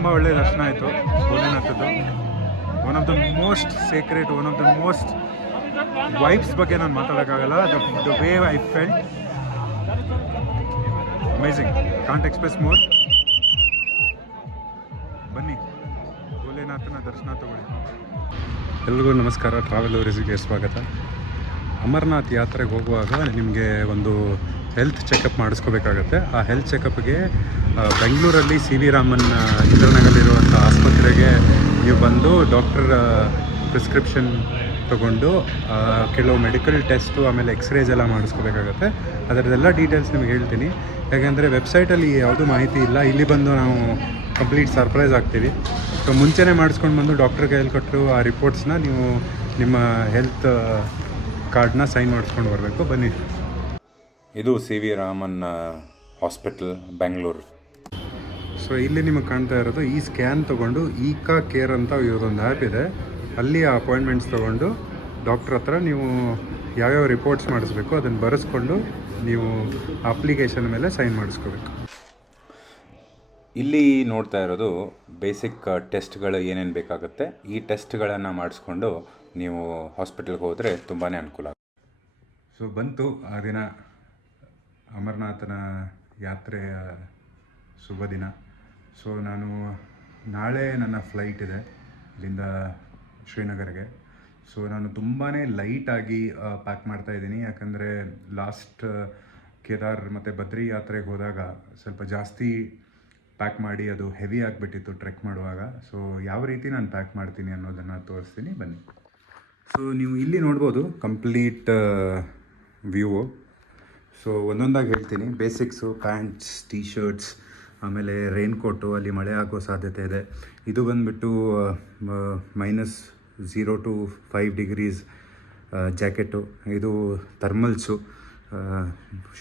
ತುಂಬ ಒಳ್ಳೆ ದರ್ಶನ ಆಯಿತು ಭೋಲೆನಾಥದ್ದು. One of the most secret, one of the most vibes ಬಗ್ಗೆ ನಾನು ಮಾತಾಡೋಕ್ಕಾಗಲ್ಲ. The way I felt amazing, can't express more. ಬನ್ನಿ ಭೋಲೆನಾಥನ ದರ್ಶನ ತಗೊಳ್ಳಿ. ಎಲ್ರಿಗೂ ನಮಸ್ಕಾರ, ಟ್ರಾವೆಲ್ ಟೂರಿಸ್ಗೆ ಸ್ವಾಗತ. ಅಮರನಾಥ್ ಯಾತ್ರೆಗೆ ಹೋಗುವಾಗ ನಿಮಗೆ ಒಂದು ಹೆಲ್ತ್ ಚೆಕಪ್ ಮಾಡಿಸ್ಕೋಬೇಕಾಗತ್ತೆ. ಆ ಹೆಲ್ತ್ ಚೆಕಪ್ಗೆ ಬೆಂಗಳೂರಲ್ಲಿ ಸಿ ವಿ ರಾಮನ್ ಇಂದ್ರನಗರಲ್ಲಿರುವಂಥ ಆಸ್ಪತ್ರೆಗೆ ನೀವು ಬಂದು ಡಾಕ್ಟರ್ ಪ್ರಿಸ್ಕ್ರಿಪ್ಷನ್ ತೊಗೊಂಡು ಕೆಲವು ಮೆಡಿಕಲ್ ಟೆಸ್ಟು ಆಮೇಲೆ ಎಕ್ಸ್ರೇಸ್ ಎಲ್ಲ ಮಾಡಿಸ್ಕೋಬೇಕಾಗತ್ತೆ. ಅದರದ್ದೆಲ್ಲ ಡೀಟೇಲ್ಸ್ ನಿಮಗೆ ಹೇಳ್ತೀನಿ, ಯಾಕೆಂದರೆ ವೆಬ್ಸೈಟಲ್ಲಿ ಯಾವುದೂ ಮಾಹಿತಿ ಇಲ್ಲ. ಇಲ್ಲಿ ಬಂದು ನಾವು ಕಂಪ್ಲೀಟ್ ಸರ್ಪ್ರೈಸ್ ಆಗ್ತೀವಿ. ಸೊ ಮುಂಚೆನೇ ಮಾಡಿಸ್ಕೊಂಡು ಬಂದು ಡಾಕ್ಟ್ರ್ ಕೈಯಲ್ಲಿ ಕೊಟ್ಟರು ಆ ರಿಪೋರ್ಟ್ಸ್ನ ನೀವು ನಿಮ್ಮ ಹೆಲ್ತ್ ಕಾರ್ಡ್ನ ಸೈನ್ ಮಾಡಿಸ್ಕೊಂಡು ಬರಬೇಕು. ಬನ್ನಿ. ಇದು C V Raman hospital, Bengaluru. So ಇಲ್ಲಿ ನಿಮಗೆ ಕಾಣ್ತಾ ಇರೋದು ಈ ಸ್ಕ್ಯಾನ್ ತೊಗೊಂಡು ಈಕಾ ಕೇರ್ ಅಂತ ಇರೋದೊಂದು ಆ್ಯಪ್ ಇದೆ. ಅಲ್ಲಿ ಅಪಾಯಿಂಟ್ಮೆಂಟ್ಸ್ ತೊಗೊಂಡು ಡಾಕ್ಟ್ರ್ ಹತ್ರ ನೀವು ಯಾವ್ಯಾವ ರಿಪೋರ್ಟ್ಸ್ ಮಾಡಿಸ್ಬೇಕು ಅದನ್ನು ಬರೆಸ್ಕೊಂಡು ನೀವು ಅಪ್ಲಿಕೇಶನ್ ಮೇಲೆ ಸೈನ್ ಮಾಡಿಸ್ಕೋಬೇಕು. ಇಲ್ಲಿ ನೋಡ್ತಾ ಇರೋದು ಬೇಸಿಕ್ ಟೆಸ್ಟ್ಗಳು ಏನೇನು ಬೇಕಾಗುತ್ತೆ. ಈ ಟೆಸ್ಟ್ಗಳನ್ನು ಮಾಡಿಸ್ಕೊಂಡು ನೀವು ಹಾಸ್ಪಿಟಲ್ಗೆ ಹೋದರೆ ತುಂಬಾ ಅನುಕೂಲ. ಸೊ ಬಂತು ಆ ದಿನ, ಅಮರನಾಥನ ಯಾತ್ರೆಯ ಶುಭ ದಿನ. ಸೊ ನಾನು ನಾಳೆ ನನ್ನ ಫ್ಲೈಟ್ ಇದೆ ಇಲ್ಲಿಂದ ಶ್ರೀನಗರ್ಗೆ. ಸೊ ನಾನು ತುಂಬಾ ಲೈಟಾಗಿ ಪ್ಯಾಕ್ ಮಾಡ್ತಾಯಿದ್ದೀನಿ, ಯಾಕಂದರೆ ಲಾಸ್ಟ್ ಕೇದಾರ್ ಮತ್ತು ಬದ್ರಿ ಯಾತ್ರೆಗೆ ಹೋದಾಗ ಸ್ವಲ್ಪ ಜಾಸ್ತಿ ಪ್ಯಾಕ್ ಮಾಡಿ ಅದು ಹೆವಿ ಆಗಿಬಿಟ್ಟಿತ್ತು ಟ್ರೆಕ್ ಮಾಡುವಾಗ. ಸೊ ಯಾವ ರೀತಿ ನಾನು ಪ್ಯಾಕ್ ಮಾಡ್ತೀನಿ ಅನ್ನೋದನ್ನು ತೋರಿಸ್ತೀನಿ, ಬನ್ನಿ. ಸೊ ನೀವು ಇಲ್ಲಿ ನೋಡ್ಬೋದು ಕಂಪ್ಲೀಟ್ ವ್ಯೂ. ಸೊ ಒಂದೊಂದಾಗಿ ಹೇಳ್ತೀನಿ. ಬೇಸಿಕ್ಸು, ಪ್ಯಾಂಟ್ಸ್, ಟೀ ಶರ್ಟ್ಸ್, ಆಮೇಲೆ ರೈನ್ಕೋಟು, ಅಲ್ಲಿ ಮಳೆ ಆಗೋ ಸಾಧ್ಯತೆ ಇದೆ. ಇದು ಬಂದುಬಿಟ್ಟು -0 to 5 degrees ಜಾಕೆಟು. ಇದು ಥರ್ಮಲ್ಸು,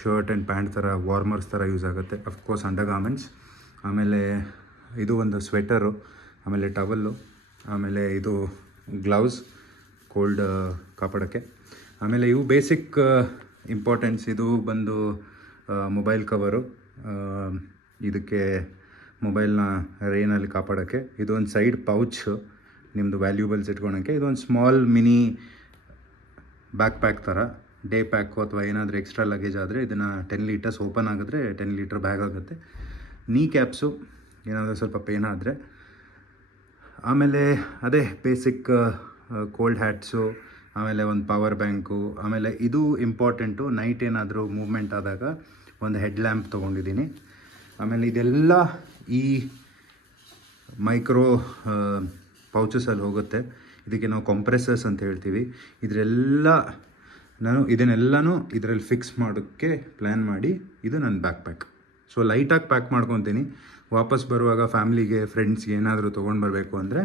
ಶರ್ಟ್ ಆ್ಯಂಡ್ ಪ್ಯಾಂಟ್ ಥರ, ವಾರ್ಮರ್ಸ್ ಥರ ಯೂಸ್ ಆಗುತ್ತೆ. Of course under garments. ಆಮೇಲೆ ಇದು ಒಂದು ಸ್ವೆಟರು, ಆಮೇಲೆ ಟವಲ್ಲು, ಆಮೇಲೆ ಇದು ಗ್ಲೌಸ್ ಕೋಲ್ಡ್ ಕಾಪಾಡೋಕ್ಕೆ. ಆಮೇಲೆ ಇವು ಬೇಸಿಕ್ ಇಂಪಾರ್ಟೆನ್ಸ್. ಇದು ಬಂದು ಮೊಬೈಲ್ ಕವರು, ಇದಕ್ಕೆ ಮೊಬೈಲ್ನ ರೈನಲ್ಲಿ ಕಾಪಾಡೋಕ್ಕೆ. ಇದು ಒಂದು ಸೈಡ್ ಪೌಚ್ ನಿಮ್ಮದು ವ್ಯಾಲ್ಯೂಬಲ್ಸ್ ಇಟ್ಕೊಳೋಕ್ಕೆ. ಇದೊಂದು ಸ್ಮಾಲ್ ಮಿನಿ ಬ್ಯಾಕ್ ಪ್ಯಾಕ್ ಥರ, ಡೇ ಪ್ಯಾಕು ಅಥವಾ ಏನಾದರೂ ಎಕ್ಸ್ಟ್ರಾ ಲಗೇಜ್ ಆದರೆ ಇದನ್ನು 10 ಲೀಟರ್ಸ್ ಓಪನ್ ಆಗಿದ್ರೆ 10 ಲೀಟರ್ ಬ್ಯಾಗ್ ಆಗುತ್ತೆ. ನೀ ಕ್ಯಾಪ್ಸು ಏನಾದರೂ ಸ್ವಲ್ಪ ಪೇನ್ ಆದರೆ. ಆಮೇಲೆ ಅದೇ ಬೇಸಿಕ್ ಕೋಲ್ಡ್ ಹ್ಯಾಟ್ಸು, ಆಮೇಲೆ ಒಂದು ಪವರ್ ಬ್ಯಾಂಕು. ಆಮೇಲೆ ಇದು ಇಂಪಾರ್ಟೆಂಟು, ನೈಟ್ ಏನಾದರೂ ಮೂವ್ಮೆಂಟ್ ಆದಾಗ ಒಂದು ಹೆಡ್ ಲ್ಯಾಂಪ್ ತೊಗೊಂಡಿದ್ದೀನಿ. ಆಮೇಲೆ ಇದೆಲ್ಲ ಈ ಮೈಕ್ರೋ ಪೌಚಸಲ್ಲಿ ಹೋಗುತ್ತೆ. ಇದಕ್ಕೆ ನಾವು ಕಂಪ್ರೆಸರ್ಸ್ ಅಂತ ಹೇಳ್ತೀವಿ. ಇದನ್ನೆಲ್ಲನೂ ಇದರಲ್ಲಿ ಫಿಕ್ಸ್ ಮಾಡೋಕ್ಕೆ ಪ್ಲ್ಯಾನ್ ಮಾಡಿ ಇದು ನನ್ನ ಬ್ಯಾಕ್ ಪ್ಯಾಕ್. ಸೊ ಲೈಟಾಗಿ ಪ್ಯಾಕ್ ಮಾಡ್ಕೊತೀನಿ. ವಾಪಸ್ ಬರುವಾಗ ಫ್ಯಾಮ್ಲಿಗೆ, ಫ್ರೆಂಡ್ಸ್ಗೆ ಏನಾದರೂ ತೊಗೊಂಡು ಬರಬೇಕು ಅಂದರೆ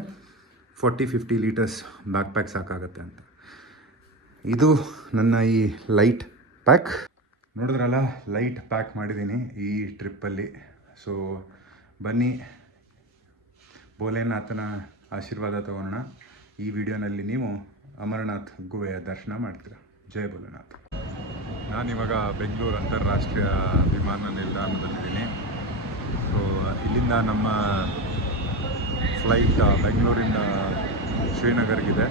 40-50 ಲೀಟರ್ಸ್ ಬ್ಯಾಕ್ ಪ್ಯಾಕ್ ಸಾಕಾಗುತ್ತೆ ಅಂತ. ಇದು ನನ್ನ ಈ ಲೈಟ್ ಪ್ಯಾಕ್. ನೋಡಿದ್ರಲ್ಲ, ಲೈಟ್ ಪ್ಯಾಕ್ ಮಾಡಿದ್ದೀನಿ ಈ ಟ್ರಿಪ್ಪಲ್ಲಿ. ಸೊ ಬನ್ನಿ, ಭೋಲೆನಾಥನ ಆಶೀರ್ವಾದ ತಗೊಳ್ಳೋಣ. ಈ ವಿಡಿಯೋನಲ್ಲಿ ನೀವು ಅಮರನಾಥ್ ಗುಹೆಯ ದರ್ಶನ ಮಾಡ್ತೀರಾ. ಜೈ ಭೋಲೆನಾಥ್. ನಾನಿವಾಗ ಬೆಂಗಳೂರು ಅಂತಾರಾಷ್ಟ್ರೀಯ ವಿಮಾನ ನಿಲ್ದಾಣದಲ್ಲಿದ್ದೀನಿ. ಸೊ ಇಲ್ಲಿಂದ ನಮ್ಮ ಫ್ಲೈಟ್ ಬೆಂಗಳೂರಿಂದ ಶ್ರೀನಗರ್ಗಿದೆ.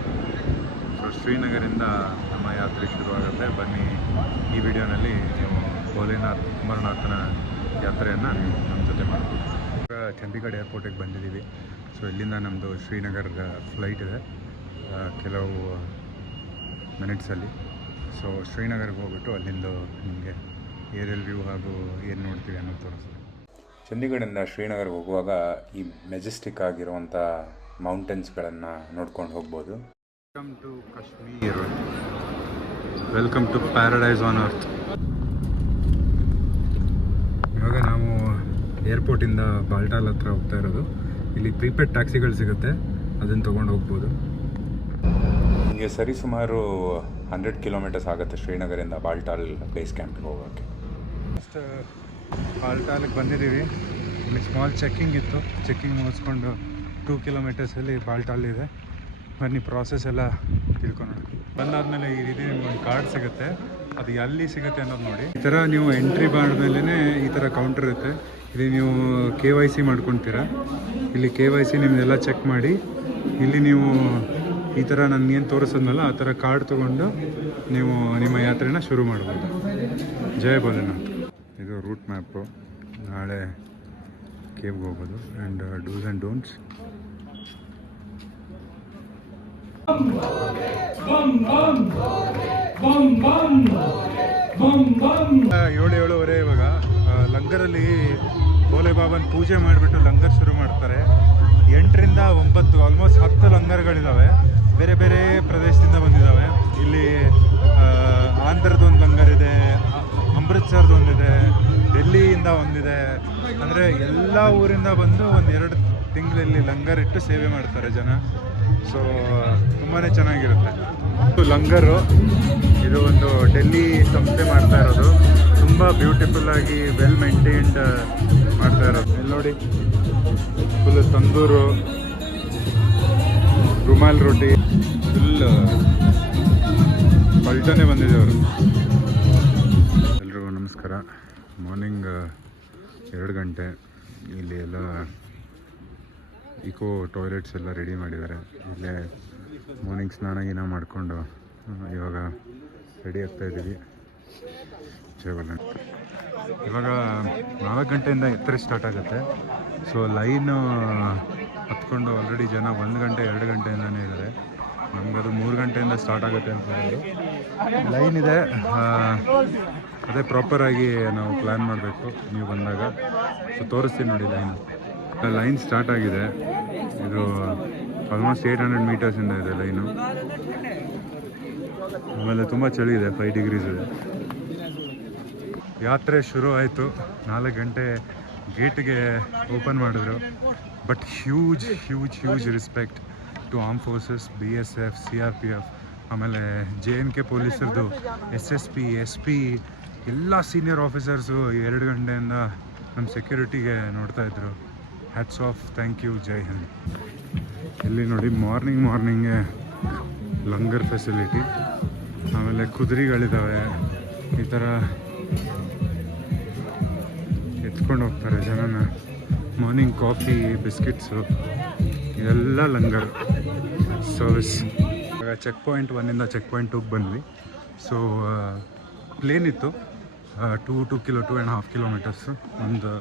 ಸೊ ಶ್ರೀನಗರಿಂದ ನಮ್ಮ ಯಾತ್ರೆ ಶುರುವಾಗುತ್ತೆ. ಬನ್ನಿ, ಈ ವಿಡಿಯೋನಲ್ಲಿ ನೀವು ಅಮರನಾಥನ ಯಾತ್ರೆಯನ್ನು ನಮ್ಮ ಜೊತೆ ಮಾಡ್ಬೋದು. ಚಂಡೀಗಢ ಏರ್ಪೋರ್ಟಿಗೆ ಬಂದಿದ್ದೀವಿ. ಸೊ ಇಲ್ಲಿಂದ ನಮ್ಮದು ಶ್ರೀನಗರ್ ಫ್ಲೈಟ್ ಇದೆ ಕೆಲವು ಮಿನಿಟ್ಸಲ್ಲಿ. ಸೊ ಶ್ರೀನಗರ್ಗೆ ಹೋಗ್ಬಿಟ್ಟು ಅಲ್ಲಿಂದ ನಿಮಗೆ ಏರಿಯಲ್ ವ್ಯೂ ಹಾಗೂ ಏನು ನೋಡ್ತೀವಿ ಅನ್ನೋದು ತೋರಿಸ್ತೀವಿ. ಚಂಡೀಗಢದಿಂದ ಶ್ರೀನಗರ್ಗೆ ಹೋಗುವಾಗ ಈ ಮೆಜೆಸ್ಟಿಕ್ ಆಗಿರುವಂಥ ಮೌಂಟೇನ್ಸ್ಗಳನ್ನು ನೋಡ್ಕೊಂಡು ಹೋಗ್ಬೋದು. Welcome to Kashmir, welcome to paradise on earth. ಇವಾಗ ನಾವು ಏರ್ಪೋರ್ಟಿಂದ ಬಾಲ್ಟಾಲ್ ಹತ್ರ ಹೋಗ್ತಾ ಇರೋದು. ಇಲ್ಲಿ ಪ್ರೀಪೇಡ್ ಟ್ಯಾಕ್ಸಿಗಳು ಸಿಗುತ್ತೆ, ಅದನ್ನು ತೊಗೊಂಡು ಹೋಗ್ಬೋದು. ನಿಮಗೆ ಸರಿಸುಮಾರು 100 ಕಿಲೋಮೀಟರ್ಸ್ ಆಗುತ್ತೆ ಶ್ರೀನಗರಿಂದ ಬಾಲ್ಟಾಲ್ ಬೇಸ್ ಕ್ಯಾಂಪಿಗೆ ಹೋಗೋಕ್ಕೆ. ಫಸ್ಟ್ ಬಾಲ್ಟಾಲಿಗೆ ಬಂದಿದ್ದೀವಿ. ಇಲ್ಲಿ ಸ್ಮಾಲ್ ಚೆಕ್ಕಿಂಗ್ ಇತ್ತು. ಚೆಕ್ಕಿಂಗ್ ಮುಗಿಸ್ಕೊಂಡು 2 ಕಿಲೋಮೀಟರ್ಸಲ್ಲಿ ಬಾಲ್ಟಾಲ್ ಇದೆ. ಬನ್ನಿ ಪ್ರಾಸೆಸ್ ಎಲ್ಲ ತಿಳ್ಕೊಳ್ಳೋಣ. ಬಂದಾದಮೇಲೆ ಈ ರೀತಿ ನಿಮ್ಗೆ ಒಂದು ಕಾರ್ಡ್ ಸಿಗುತ್ತೆ. ಅದು ಎಲ್ಲಿ ಸಿಗುತ್ತೆ ಅನ್ನೋದು ನೋಡಿ. ಈ ಥರ ನೀವು ಎಂಟ್ರಿ ಮಾಡಿದ್ಮೇಲೆ ಈ ಥರ ಕೌಂಟರ್ ಇರುತ್ತೆ. ಇಲ್ಲಿ ನೀವು KYC ಮಾಡ್ಕೊತೀರಾ. ಇಲ್ಲಿ KYC ನಿಮ್ಮದೆಲ್ಲ ಚೆಕ್ ಮಾಡಿ ಇಲ್ಲಿ ನೀವು ಈ ಥರ ನನಗೇನು ತೋರಿಸೋದ್ನಲ್ಲ ಆ ಥರ ಕಾರ್ಡ್ ತೊಗೊಂಡು ನೀವು ನಿಮ್ಮ ಯಾತ್ರೆನ ಶುರು ಮಾಡ್ಬೋದು. ಜಯ ಭೋಲೆನಾಥ್. ಇದು ರೂಟ್ ಮ್ಯಾಪು. ನಾಳೆ ಕೇವ್ಗೆ ಹೋಗೋದು ಆ್ಯಂಡ್ ಡೂಸ್ ಆ್ಯಂಡ್ ಡೋಂಟ್ಸ್. ಏಳುವರೆ ಇವಾಗ. ಲಂಗರಲ್ಲಿ ಭೋಲೆ ಬಾಬಾನ ಪೂಜೆ ಮಾಡಿಬಿಟ್ಟು ಲಂಗರ್ ಶುರು ಮಾಡ್ತಾರೆ. 8 ರಿಂದ 9 ಆಲ್ಮೋಸ್ಟ್ 10 ಲಂಗರ್ಗಳಿದ್ದಾವೆ. ಬೇರೆ ಬೇರೆ ಪ್ರದೇಶದಿಂದ ಬಂದಿದ್ದಾವೆ. ಇಲ್ಲಿ ಆಂಧ್ರದೊಂದು ಲಂಗರ್ ಇದೆ, ಅಮೃತ್ಸರ್ದೊಂದಿದೆ, ಡೆಲ್ಲಿಯಿಂದ ಒಂದಿದೆ. ಅಂದರೆ ಎಲ್ಲ ಊರಿಂದ ಬಂದು 1-2 ತಿಂಗಳಲ್ಲಿ ಲಂಗರ್ ಇಟ್ಟು ಸೇವೆ ಮಾಡ್ತಾರೆ ಜನ. ಸೊ ತುಂಬಾ ಚೆನ್ನಾಗಿರುತ್ತೆ. ಲಂಗರು ಇದು ಒಂದು ಡೆಲ್ಲಿ ಸಂಸ್ಥೆ ಮಾಡ್ತಾ ಇರೋದು. ತುಂಬ ಬ್ಯೂಟಿಫುಲ್ಲಾಗಿ ವೆಲ್ ಮೇಂಟೈನ್ಡ್ ಮಾಡ್ತಾ ಇರೋದು. ಇಲ್ಲಿ ನೋಡಿ, ಫುಲ್ ತಂದೂರು, ರುಮಾಲ್ ರೋಟಿ, ಫುಲ್ ಪಲ್ಟನೇ ಬಂದಿದೆ ಅವರು. ಎಲ್ರಿಗೂ ನಮಸ್ಕಾರ. ಮಾರ್ನಿಂಗ್ 2 ಗಂಟೆ. ಇಲ್ಲಿ ಎಲ್ಲ ಇಕೋ ಟಾಯ್ಲೆಟ್ಸ್ ಎಲ್ಲ ರೆಡಿ ಮಾಡಿದ್ದಾರೆ. ಇಲ್ಲೇ ಮಾರ್ನಿಂಗ್ ಸ್ನಾನ ಗೀನ ಮಾಡಿಕೊಂಡು ಇವಾಗ ರೆಡಿ ಆಗ್ತಾ ಇದ್ದೀವಿ. ಜಯಬಲ್ಲ. ಇವಾಗ 4 ಗಂಟೆಯಿಂದ ಎತ್ತರ ಸ್ಟಾರ್ಟ್ ಆಗುತ್ತೆ. ಸೊ ಲೈನು ಹತ್ಕೊಂಡು ಆಲ್ರೆಡಿ ಜನ 1 ಗಂಟೆ 2 ಗಂಟೆಯಿಂದನೇ ಇದ್ದಾರೆ. ನಮಗದು 3 ಗಂಟೆಯಿಂದ ಸ್ಟಾರ್ಟ್ ಆಗುತ್ತೆ ಅಂತ ಹೇಳೋದು. ಲೈನ್ ಇದೆ, ಅದೇ ಪ್ರಾಪರಾಗಿ ನಾವು ಪ್ಲ್ಯಾನ್ ಮಾಡಬೇಕು ನೀವು ಬಂದಾಗ. ಸೊ ತೋರಿಸ್ತೀನಿ ನೋಡಿ ಲೈನ್ ಸ್ಟಾರ್ಟ್ ಆಗಿದೆ. ಇದು ಆಲ್ಮೋಸ್ಟ್ 800 ಮೀಟರ್ಸಿಂದ ಇದೆ ಲೈನು. ಆಮೇಲೆ ತುಂಬ ಚಳಿ ಇದೆ, 5 ಡಿಗ್ರೀಸ್ ಇದೆ. ಯಾತ್ರೆ ಶುರು ಆಯಿತು. 4 ಗಂಟೆ ಗೇಟ್ಗೆ ಓಪನ್ ಮಾಡಿದ್ರು. But huge respect to arm forces, BSF, CRPF, ಆಮೇಲೆ JNK ಪೊಲೀಸರದು, SSP, SP ಎಲ್ಲ ಸೀನಿಯರ್ ಆಫೀಸರ್ಸು 2 ಗಂಟೆಯಿಂದ ನಮ್ಮ ಸೆಕ್ಯೂರಿಟಿಗೆ ನೋಡ್ತಾಯಿದ್ರು. ಹ್ಯಾಟ್ಸ್ ಆಫ್, ಥ್ಯಾಂಕ್ ಯು, ಜೈ ಹಿಂದ್. ಇಲ್ಲಿ ನೋಡಿ ಮಾರ್ನಿಂಗ್ಗೆ ಲಂಗರ್ ಫೆಸಿಲಿಟಿ, ಆಮೇಲೆ ಕುದುರೆಗಳಿದ್ದಾವೆ. ಈ ಥರ ಎತ್ಕೊಂಡು ಹೋಗ್ತಾರೆ ಜನನ. ಮಾರ್ನಿಂಗ್ ಕಾಫಿ, ಬಿಸ್ಕಿಟ್ಸು, ಇದೆಲ್ಲ ಲಂಗರ್ ಸರ್ವಿಸ್. ಇವಾಗ ಚೆಕ್ ಪಾಯಿಂಟ್ 1ಇಂದ ಚೆಕ್ ಪಾಯಿಂಟ್ 2ಗೆ ಬಂದ್ವಿ. ಸೊ ಪ್ಲೇನ್ ಇತ್ತು. 2.5 ಕಿಲೋಮೀಟರ್ಸು ಒಂದು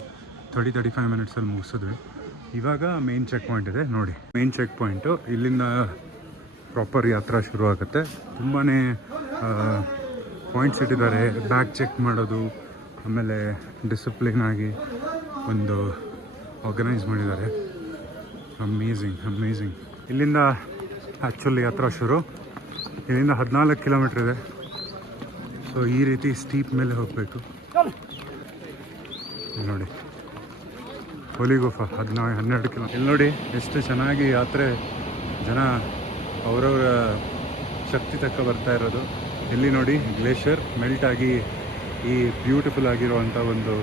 30-35 ಮಿನಿಟ್ಸಲ್ಲಿ ಮುಗಿಸಿದ್ವಿ. ಇವಾಗ ಮೇನ್ ಚೆಕ್ ಪಾಯಿಂಟ್ ಇದೆ ನೋಡಿ. ಮೇನ್ ಚೆಕ್ ಪಾಯಿಂಟು ಇಲ್ಲಿಂದ ಪ್ರಾಪರ್ ಯಾತ್ರಾ ಶುರು ಆಗುತ್ತೆ. ತುಂಬಾ ಪಾಯಿಂಟ್ಸ್ ಇಟ್ಟಿದ್ದಾರೆ. ಬ್ಯಾಗ್ ಚೆಕ್ ಮಾಡೋದು, ಆಮೇಲೆ ಡಿಸಿಪ್ಲಿನ್ ಆಗಿ ಒಂದು ಆರ್ಗನೈಸ್ ಮಾಡಿದ್ದಾರೆ. ಅಮೇಝಿಂಗ್. ಇಲ್ಲಿಂದ ಆ್ಯಕ್ಚುಲಿ ಯಾತ್ರಾ ಶುರು. ಇಲ್ಲಿಂದ 14 ಕಿಲೋಮೀಟ್ರ್ ಇದೆ. ಸೊ ಈ ರೀತಿ ಸ್ಟೀಪ್ ಮೇಲೆ ಹೋಗಬೇಕು. ನೋಡಿ ಹೋಲಿಗುಫಾ 12 ಕಿಲೋಮೀಟರ್. ಇಲ್ಲಿ ನೋಡಿ ಎಷ್ಟು ಚೆನ್ನಾಗಿ ಯಾತ್ರೆ, ಜನ ಅವರವರ ಶಕ್ತಿ ತಕ್ಕ ಬರ್ತಾ ಇರೋದು. ಇಲ್ಲಿ ನೋಡಿ ಗ್ಲೇಷಿಯರ್ ಮೆಲ್ಟ್ ಆಗಿ ಈ ಬ್ಯೂಟಿಫುಲ್ ಆಗಿರುವಂಥ ಒಂದು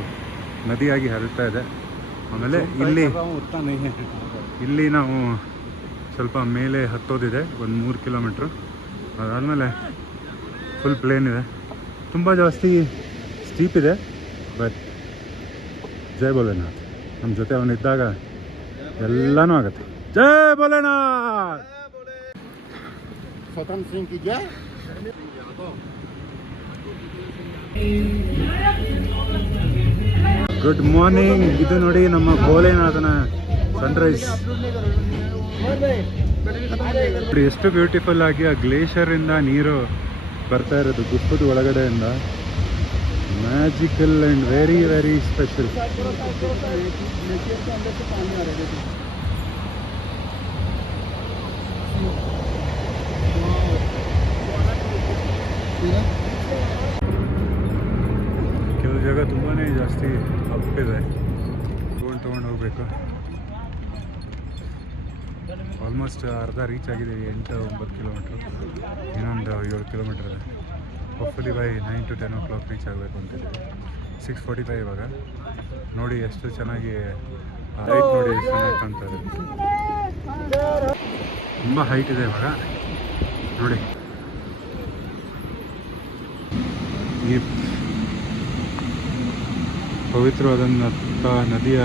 ನದಿಯಾಗಿ ಹರಿತಾ ಇದೆ. ಆಮೇಲೆ ಇಲ್ಲಿ ನಾವು ಸ್ವಲ್ಪ ಮೇಲೆ ಹತ್ತೋದಿದೆ, ಒಂದು 3 ಕಿಲೋಮೀಟ್ರು. ಅದಾದಮೇಲೆ ಫುಲ್ ಪ್ಲೇನ್ ಇದೆ. ತುಂಬ ಜಾಸ್ತಿ ಸ್ಟೀಪ್ ಇದೆ. ಬಟ್ ಜೈ ಭೋಲೆನಾಥ್. ನಮ್ಮ ಜೊತೆ ಅವನಿದ್ದಾಗ ಎಲ್ಲನೂ ಆಗುತ್ತೆ. ಜೈ ಭೋಲೆನಾಥ್. स्वतंत्र सिंह की जय. Good morning. ಇದು ನೋಡಿ ನಮ್ಮ ಭೋಲೆನಾಥನ ಸನ್ರೈಸ್. ಎಷ್ಟು ಬ್ಯೂಟಿಫುಲ್ ಆಗಿ ಆ ಗ್ಲೇಷಿಯರಿಂದ ನೀರು ಬರ್ತಾ ಇರೋದು ಗುಪ್ಪದ ಒಳಗಡೆಯಿಂದ. Magical and very special. ಕೆಲವು ಜಾಗ ತುಂಬಾ ಜಾಸ್ತಿ ಅಪ್ಪಿದೆ, ತೊಗೊಂಡು ಹೋಗ್ಬೇಕು. ಆಲ್ಮೋಸ್ಟ್ ಅರ್ಧ ರೀಚ್ ಆಗಿದೆ. 8-9 ಕಿಲೋಮೀಟ್ರು, ಇನ್ನೊಂದು 7 ಕಿಲೋಮೀಟ್ರ್ ಇದೆ. Hopefully by 9 to 10 o'clock reach ಆಗಬೇಕು ಅಂತಿದ್ದೀವಿ. 6:45 ಇವಾಗ. ನೋಡಿ ಎಷ್ಟು ಚೆನ್ನಾಗಿ ಹೈಟ್ ನೋಡಿ ಎಷ್ಟು ಚೆನ್ನಾಗಿ ಕಾಣ್ತದೆ. ತುಂಬ ಹೈಟ್ ಇದೆ ಇವಾಗ ನೋಡಿ. ಈ ಪವಿತ್ರವಾದಂಥ ನದಿಯ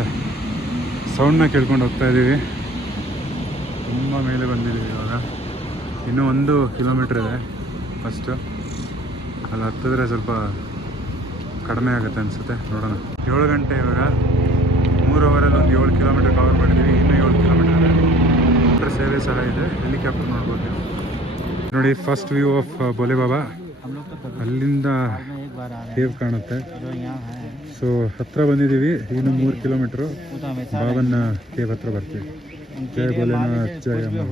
ಸೌಂಡನ್ನ ಕೇಳ್ಕೊಂಡು ಹೋಗ್ತಾ ಇದ್ದೀವಿ. ತುಂಬ ಮೇಲೆ ಬಂದಿದ್ದೀವಿ ಇವಾಗ. ಇನ್ನೂ 1 ಕಿಲೋಮೀಟ್ರ್ ಇದೆ ಫಸ್ಟು. ಅಲ್ಲಿ ಹತ್ತಿದ್ರೆ ಸ್ವಲ್ಪ ಕಡಿಮೆ ಆಗುತ್ತೆ ಅನಿಸುತ್ತೆ, ನೋಡೋಣ. 7 ಗಂಟೆ ಇವಾಗ. 3 ಅವರಲ್ಲಿ ಒಂದು 7 ಕಿಲೋಮೀಟ್ರ್ ಕವರ್ ಮಾಡಿದ್ದೀವಿ. ಇನ್ನೂ 7 ಕಿಲೋಮೀಟ್ರ್ ಇದೆ. ಸೇವೆ ಸಹ ಇದೆ, ಹೆಲಿಕಾಪ್ಟರ್ ನೋಡ್ಬೋದು ನೀವು. ನೋಡಿ, ಫಸ್ಟ್ ವ್ಯೂ ಆಫ್ ಬೋಲೆ ಬಾಬಾ. ಅಲ್ಲಿಂದ ಕೇವ್ ಕಾಣುತ್ತೆ. ಸೊ ಹತ್ರ ಬಂದಿದ್ದೀವಿ. ಇನ್ನು 3 ಕಿಲೋಮೀಟ್ರು ಬಾಬನ್ನ ಕೇವ್ ಹತ್ರ ಬರ್ತೀವಿ. ಜಯ ಭೋಲೆನಾಥ್, ಜಯ ಅಮ್ಮ.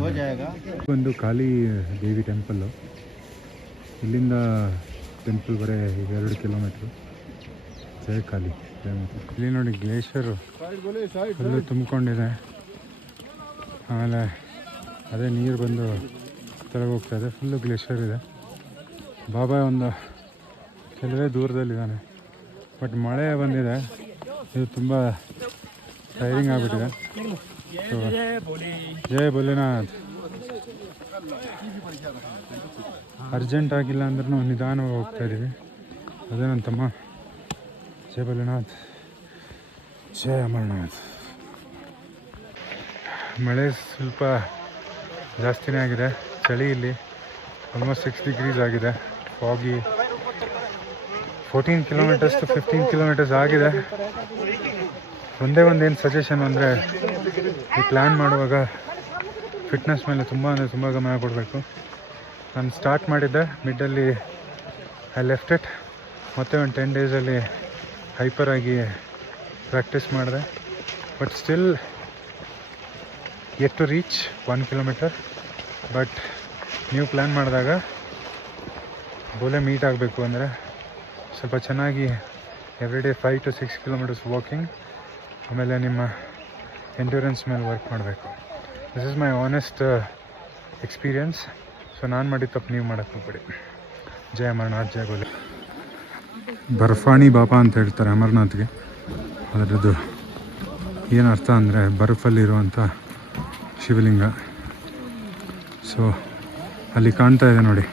ಒಂದು ಖಾಲಿ ದೇವಿ ಟೆಂಪಲ್ಲು. ಇಲ್ಲಿಂದ ಟೆಂಪಲ್ ಬರೀ 2 ಕಿಲೋಮೀಟ್ರು. ಜಯ ಕಾಲಿ, ಜಯ ಮಾತಾ. ಇಲ್ಲಿ ನೋಡಿ ಗ್ಲೇಷಿಯರು ಅಲ್ಲೂ ತುಂಬಿಕೊಂಡಿದೆ. ಆಮೇಲೆ ಅದೇ ನೀರು ಬಂದು ಕೆಳಗೆ ಹೋಗ್ತಾ ಇದೆ. ಫುಲ್ಲು ಗ್ಲೇಷಿಯರ್ ಇದೆ. ಬಾಬಾ ಒಂದು ಕೆಲವೇ ದೂರದಲ್ಲಿದ್ದಾನೆ. ಬಟ್ ಮಳೆ ಬಂದಿದೆ, ಇದು ತುಂಬ ಟೈರಿಂಗ್ ಆಗಿಬಿಟ್ಟಿದೆ. ಸೊ ಜಯ ಭೋಲೆನಾಥ್. ಅರ್ಜೆಂಟ್ ಆಗಿಲ್ಲ ಅಂದ್ರೂ ನಿಧಾನವಾಗಿ ಹೋಗ್ತಾ ಇದ್ದೀವಿ. ಅದೇ ನನ್ನ ತಮ್ಮ. ಜಯ ಭೋಲೆನಾಥ್, ಜಯ ಅಮರನಾಥ್. ಮಳೆ ಸ್ವಲ್ಪ ಜಾಸ್ತಿನೇ ಆಗಿದೆ. ಚಳಿ ಇಲ್ಲಿ ಆಲ್ಮೋಸ್ಟ್ 6 ಡಿಗ್ರೀಸ್ ಆಗಿದೆ. ಫಾಗಿ. 14 ಕಿಲೋಮೀಟರ್ಸ್ ಟು 15 ಕಿಲೋಮೀಟರ್ಸ್ ಆಗಿದೆ. ಒಂದೇ ಒಂದೇನು ಸಜೆಷನ್ ಅಂದರೆ, ಈ ಪ್ಲ್ಯಾನ್ ಮಾಡುವಾಗ ಫಿಟ್ನೆಸ್ ಮೇಲೆ ತುಂಬ ಗಮನ ಕೊಡಬೇಕು. ನಾನು ಸ್ಟಾರ್ಟ್ ಮಾಡಿದ್ದೆ, ಮಿಡ್ಡಲ್ಲಿ ಐ ಲೆಫ್ಟ್ ಇಟ್. ಮತ್ತೆ ಒಂದು 10 ಡೇಸಲ್ಲಿ ಹೈಪರಾಗಿ ಪ್ರಾಕ್ಟೀಸ್ ಮಾಡಿದೆ. But still yet to reach 1 kilometre. But ನೀವು ಪ್ಲ್ಯಾನ್ ಮಾಡಿದಾಗ ಬೋಲೆ ಮೀಟ್ ಆಗಬೇಕು ಅಂದರೆ ಸ್ವಲ್ಪ ಚೆನ್ನಾಗಿ every day 5 to 6 kilometres walking, ಆಮೇಲೆ ನಿಮ್ಮ ಎಂಡ್ಯೂರೆನ್ಸ್ ಮೇಲೆ ವರ್ಕ್ ಮಾಡಬೇಕು. This is my honest experience. So ನಾನು ಮಾಡಿದ ತಪ್ಪು ನೀವು ಮಾಡೋಕ್ಕೆ ಹೋಗ್ಬೇಡಿ. ಜಯ ಅಮರನಾಥ್, ಜಯ ಬೋಲೆ. ಬರ್ಫಾಣಿ ಬಾಬಾ ಅಂತ ಹೇಳ್ತಾರೆ ಅಮರನಾಥ್ಗೆ. ಅದರದ್ದು ಏನು ಅರ್ಥ ಅಂದರೆ ಬರ್ಫಲ್ಲಿರುವಂಥ ಶಿವಲಿಂಗ. ಸೊ ಅಲ್ಲಿ ಕಾಣ್ತಾ ಇದೆ ನೋಡಿ,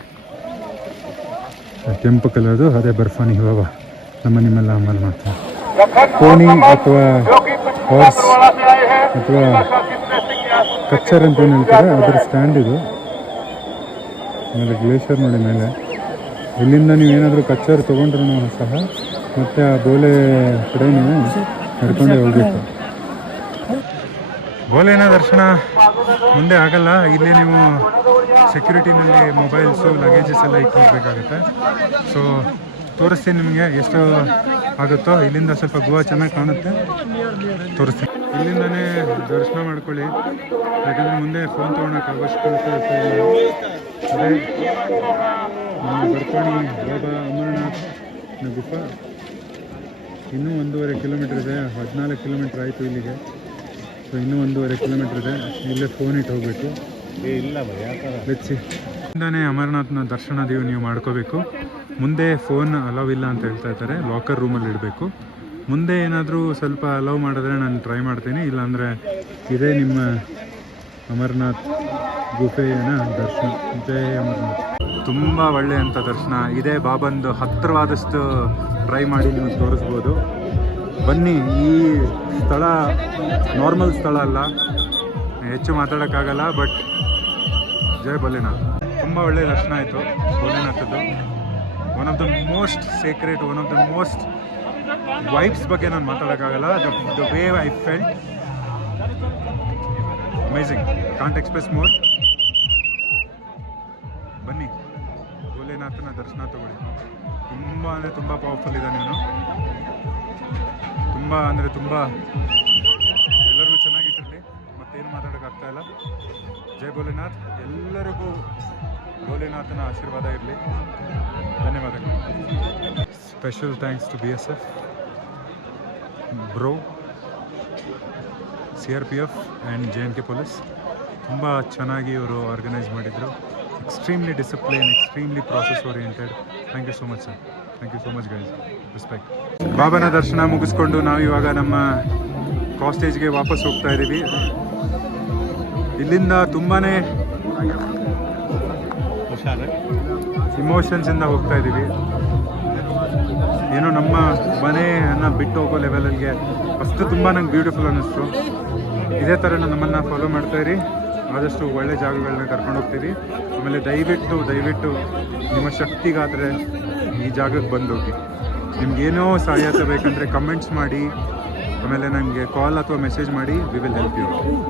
ಕೆಂಪು ಕಲರ್ದು, ಅದೇ ಬರ್ಫಾನಿ ಬಾಬಾ. ನಿಮ್ಮೆಲ್ಲ ಅಮರನಾಥ. ಕೋಣಿ ಅಥವಾ ಹಾರ್ಸ್ ಅಥವಾ ಕಚ್ಚರ್ ಅಂತ ಏನು ಹೇಳ್ತಾರೆ, ಅದರ ಸ್ಟ್ಯಾಂಡ್ ಇದು. ಆಮೇಲೆ ಗ್ಲೇಷಿಯರ್ ನೋಡಿ ಮೇಲೆ. ಇಲ್ಲಿಂದ ನೀವು ಏನಾದರೂ ಕಚ್ಚರ್ ತೊಗೊಂಡ್ರೂ ಸಹ ಮತ್ತೆ ಆ ಬೋಲೆ ಕಡೆ ನೀವು ನಡ್ಕೊಂಡೇ ಹೋಗಬೇಕು. ಬೋಲೆನ ದರ್ಶನ ಮುಂದೆ ಆಗಲ್ಲ. ಇಲ್ಲಿ ನೀವು ಸೆಕ್ಯೂರಿಟಿನಲ್ಲಿ ಮೊಬೈಲ್ಸು, ಲಗೇಜಸ್ ಎಲ್ಲ ಇಟ್ಟು ಹೋಗಬೇಕಾಗುತ್ತೆ. ಸೊ ತೋರಿಸ್ತೀನಿ ನಿಮಗೆ ಎಷ್ಟು ಆಗುತ್ತೋ. ಇಲ್ಲಿಂದ ಸ್ವಲ್ಪ ಗೋವಾ ಚೆನ್ನಾಗಿ ಕಾಣುತ್ತೆ, ತೋರಿಸ್ತೀನಿ. ಇಲ್ಲಿಂದನೇ ದರ್ಶನ ಮಾಡ್ಕೊಳ್ಳಿ, ಯಾಕಂದರೆ ಮುಂದೆ ಫೋನ್ ತೊಗೊಳಕ್ಕೆ ಅವಶ್ಯಕತೆ ಇಲ್ಲ. ಅದೇ ಬರ್ಪಾಣಿ ಬಾಬಾ ಅಮರನಾಥ್ ಗುಫಾ. ಇನ್ನೂ 1.5 ಕಿಲೋಮೀಟ್ರ್ ಇದೆ. 14 ಕಿಲೋಮೀಟ್ರ್ ಆಯಿತು ಇಲ್ಲಿಗೆ. ಸೊ ಇನ್ನೂ 1.5 ಕಿಲೋಮೀಟ್ರ್ ಇದೆ. ಇಲ್ಲೇ ಫೋನ್ ಇಟ್ಟು ಹೋಗಬೇಕು. ಲೆಚ್ಚಿ ಇಂದಾನೆ ಅಮರನಾಥ್ನ ದರ್ಶನ ನೀವು ಮಾಡ್ಕೋಬೇಕು. ಮುಂದೆ ಫೋನ್ ಅಲೌ ಇಲ್ಲ ಅಂತ ಹೇಳ್ತಾ ಇದ್ದಾರೆ, ಲಾಕರ್ ರೂಮಲ್ಲಿ ಇಡಬೇಕು. ಮುಂದೆ ಏನಾದರೂ ಸ್ವಲ್ಪ ಅಲೌ ಮಾಡಿದ್ರೆ ನಾನು ಟ್ರೈ ಮಾಡ್ತೀನಿ, ಇಲ್ಲಾಂದರೆ ಇದೇ ನಿಮ್ಮ ಅಮರನಾಥ್ ಗುಫೆಯನ ದರ್ಶನ. ಜಯ ಅಮರನಾಥ್. ತುಂಬ ಒಳ್ಳೆಯಂಥ ದರ್ಶನ. ಇದೇ ಬಾಬಂದು ಹತ್ತಿರವಾದಷ್ಟು ಟ್ರೈ ಮಾಡಿ ನಿಮಗೆ ತೋರಿಸ್ಬೋದು. ಬನ್ನಿ. ಈ ಸ್ಥಳ ನಾರ್ಮಲ್ ಸ್ಥಳ ಅಲ್ಲ, ಹೆಚ್ಚು ಮಾತಾಡೋಕ್ಕಾಗಲ್ಲ. ಬಟ್ ಜಯ ಭೋಲೆನಾಥ್. ತುಂಬ ಒಳ್ಳೆಯ ದರ್ಶನ ಆಯಿತು ಭೋಲೆನಾಥದ್ದು. One of the most secret, one of the most vibes ಬಗ್ಗೆ ನಾನು ಮಾತಾಡೋಕ್ಕಾಗಲ್ಲ. The way I felt amazing, can't express more. ಬನ್ನಿ, ಭೋಲೆನಾಥನ ದರ್ಶನ ತಗೊಳ್ಳಿ. ತುಂಬ ಅಂದರೆ ತುಂಬ ಪವರ್ಫುಲ್ ಇದೆ. ನೀನು ತುಂಬ ಅಂದರೆ ತುಂಬ. ಎಲ್ಲರಿಗೂ ಚೆನ್ನಾಗಿಟ್ಟಿರಲಿ. ಮತ್ತೇನು ಮಾತಾಡೋಕ್ಕಾಗ್ತಾಯಿಲ್ಲ. ಜೈ ಭೋಲೆನಾಥ್. ಎಲ್ಲರಿಗೂ ಭೋಲೆನಾಥನ ಆಶೀರ್ವಾದ ಇರಲಿ. ಧನ್ಯವಾದಗಳು. Special thanks to BSF, bro, CRPF and JNK police. ತುಂಬ ಚೆನ್ನಾಗಿ ಇವರು ಆರ್ಗನೈಸ್ ಮಾಡಿದರು. Extremely discipline, extremely process oriented. Thank you so much sir. Thank you so much guys. Respect. ಬಾಬಾನ ದರ್ಶನ ಮುಗಿಸ್ಕೊಂಡು ನಾವು ಇವಾಗ ನಮ್ಮ ಕಾಸ್ಟೇಜ್ಗೆ ವಾಪಸ್ ಹೋಗ್ತಾ ಇದ್ದೀವಿ. ಇಲ್ಲಿಂದ ತುಂಬಾ ಇಮೋಷನ್ಸಿಂದ ಹೋಗ್ತಾ ಇದ್ದೀವಿ. ಏನೋ ನಮ್ಮ ಮನೆಯನ್ನು ಬಿಟ್ಟು ಹೋಗೋ ಲೆವೆಲಲ್ಲಿಗೆ ಫಸ್ಟ್ ತುಂಬ ನಂಗೆ ಬ್ಯೂಟಿಫುಲ್ ಅನ್ನಿಸ್ತು. ಇದೇ ಥರ ನಮ್ಮನ್ನು ಫಾಲೋ ಮಾಡ್ತಾಯಿರಿ, ಆದಷ್ಟು ಒಳ್ಳೆ ಜಾಗಗಳನ್ನ ಕರ್ಕೊಂಡು ಹೋಗ್ತೀರಿ. ಆಮೇಲೆ ದಯವಿಟ್ಟು ನಿಮ್ಮ ಶಕ್ತಿಗಾದರೆ ಈ ಜಾಗಕ್ಕೆ ಬಂದೋಗಿ. ನಿಮ್ಗೇನೋ ಸಹಾಯತೆ ಬೇಕಂದರೆ ಕಮೆಂಟ್ಸ್ ಮಾಡಿ, ಆಮೇಲೆ ನನಗೆ ಕಾಲ್ ಅಥವಾ ಮೆಸೇಜ್ ಮಾಡಿ, ವಿ ವಿಲ್ ಹೆಲ್ಪ್ ಯು.